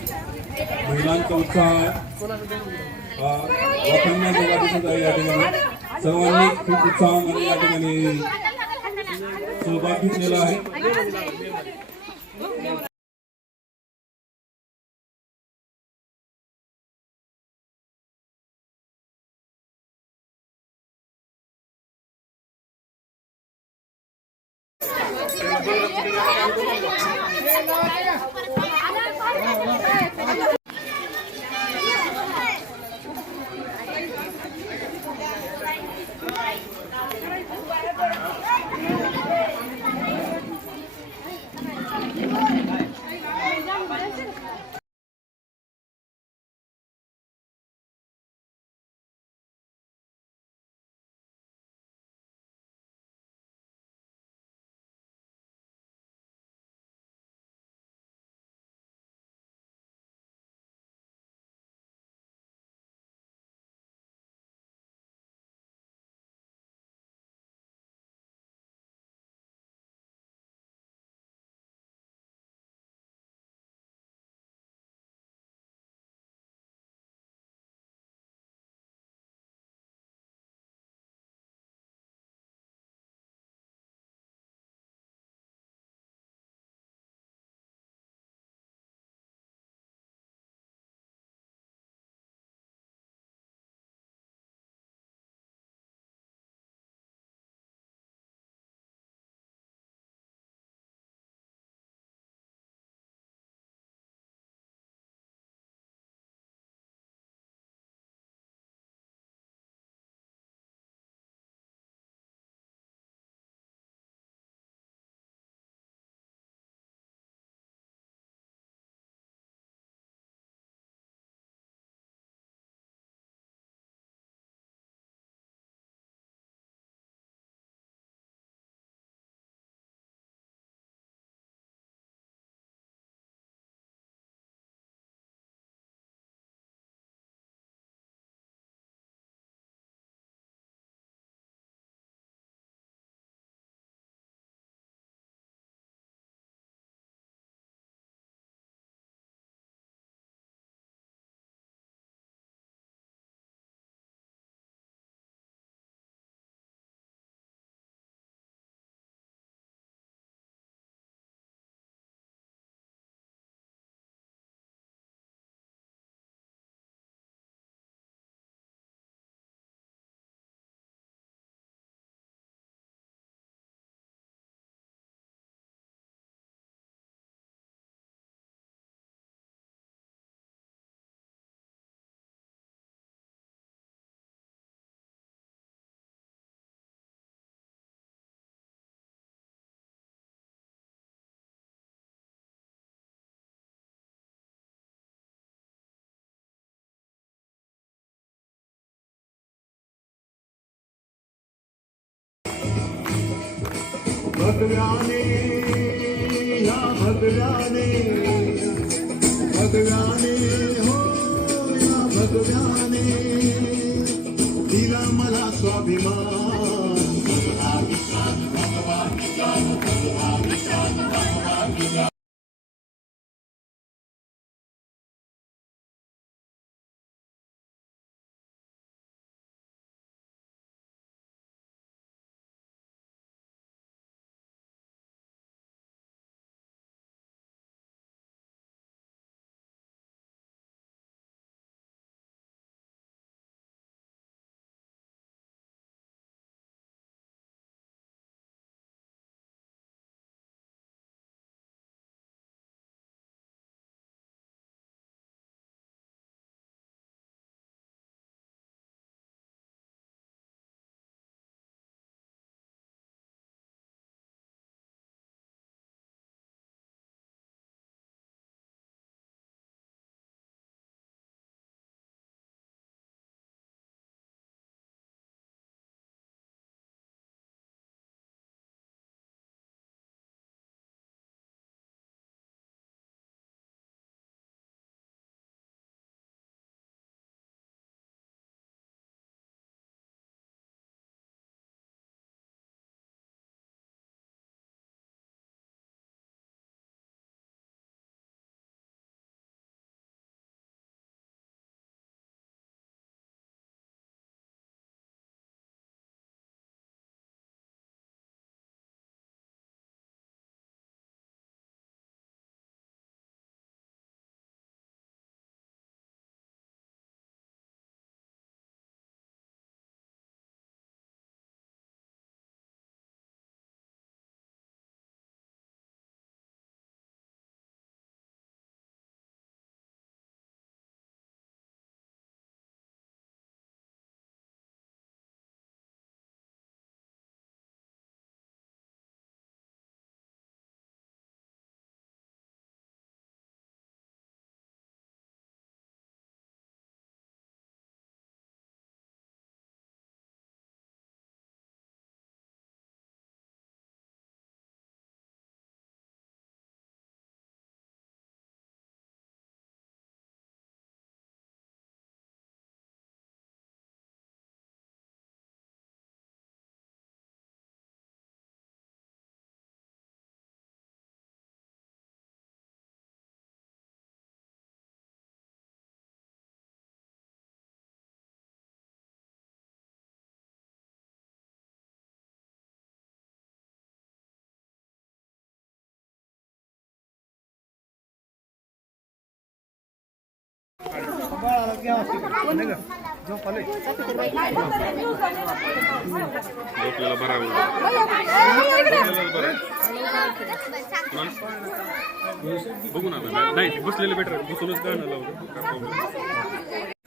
महिलांचा उत्साह वाखाणण्या जोगा दिसत आहे या ठिकाणी. सर्वांनी खूप उत्साहामध्ये या ठिकाणी सहभाग घेतलेला आहे. भगवाने या भगवाने भगवाने हो या भगवाने दिला मला स्वाभिमान झोपलेला बरा बघू ना नाही बसलेलं बेटर बसूनच गाणं लावलं.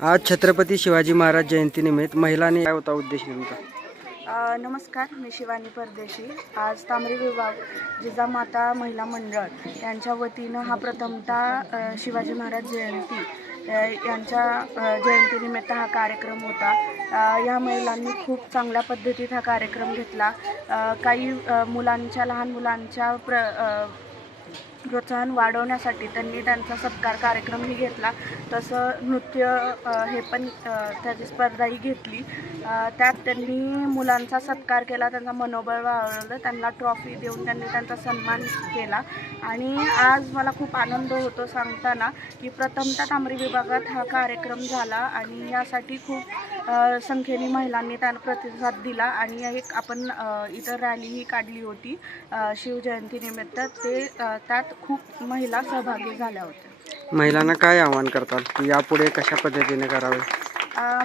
आज छत्रपती शिवाजी महाराज जयंतीनिमित्त महिलांनी काय होता उद्देश नेमका? नमस्कार, मी शिवानी परदेशी. आज तांबरी विभाग जिजामाता महिला मंडळ यांच्या वतीनं हा प्रथमतः शिवाजी महाराज जयंती यांच्या जयंतीनिमित्त हा कार्यक्रम होता. या महिलांनी खूप चांगल्या पद्धतीत हा कार्यक्रम घेतला. काही मुलांच्या लहान मुलांच्या प्रोत्साहन वाढवण्यासाठी त्यांनी त्यांचा सत्कार कार्यक्रमही घेतला. तसं नृत्य हे पण त्याची स्पर्धाही घेतली. त्यात त्यांनी मुलांचा सत्कार केला, त्यांचा मनोबळ वाढवलं, त्यांना ट्रॉफी देऊन त्यांनी त्यांचा सन्मान केला. आणि आज मला खूप आनंद होतो सांगताना की प्रथमतः तांबरी विभागात हा कार्यक्रम झाला आणि यासाठी खूप संख्येने महिलांनी त्यांना प्रतिसाद दिला. आणि एक आपण इतर रॅलीही काढली होती शिवजयंतीनिमित्त. त्यात खूप महिला सहभागी झाल्या होत्या. महिलांना काय आवाहन करतात की यापुढे कशा पद्धतीने करावे?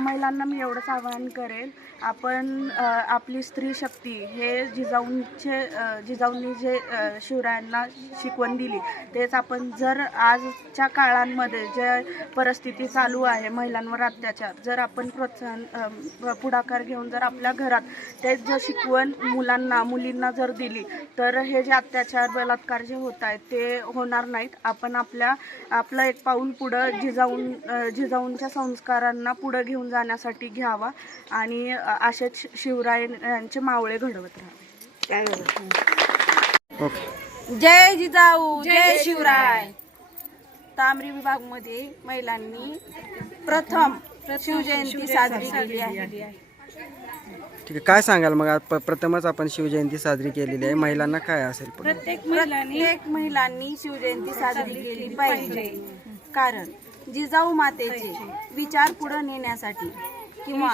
महिलांना मी एवढंच आवाहन करेल, आपण आपली स्त्री शक्ती हे जिजाऊंनी जे शिवरायांना शिकवण दिली तेच आपण जर आजच्या काळांमध्ये जे परिस्थिती चालू आहे महिलांवर अत्याचार, जर आपण पुढाकार घेऊन जर आपल्या घरात तेच जे शिकवण मुलींना जर दिली तर हे जे अत्याचार बलात्कार जे होत आहेत ते होणार नाहीत. आपण आपलं एक पाऊल पुढं जिजाऊंच्या संस्कारांना पुढं घेऊन जाण्यासाठी घ्यावा आणि असेच शिवरायांचे मावळे घडवत राहावे. ओके. जय जिजाऊ, जय शिवराय. तांबरी विभागमध्ये महिलांनी प्रथम शिवजयंती साजरी केली आहे. ठीक आहे, काय सांगाल मग? आज प्रथमच आपण शिवजयंती साजरी केलेली आहे, महिलांना काय असेल? प्रत्येक महिलांनी शिवजयंती साजरी केली पाहिजे. कारण जिजाऊ मातेचे विचार पुढे नेण्यासाठी किंवा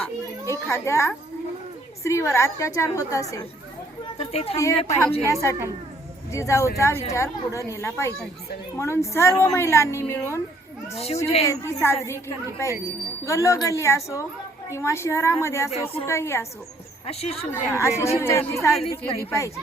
एखाद्या स्त्रीवर अत्याचार होत असेल तर ते थांबण्यासाठी जिजाऊचा विचार पुढे नेला पाहिजे. म्हणून सर्व महिलांनी मिळून शिवजयंती साजरी केली पाहिजे. गल्लोगल्ली असो किंवा शहरामध्ये असो, कुठंही असो, अशी शिवजयंती साजरी केली पाहिजे.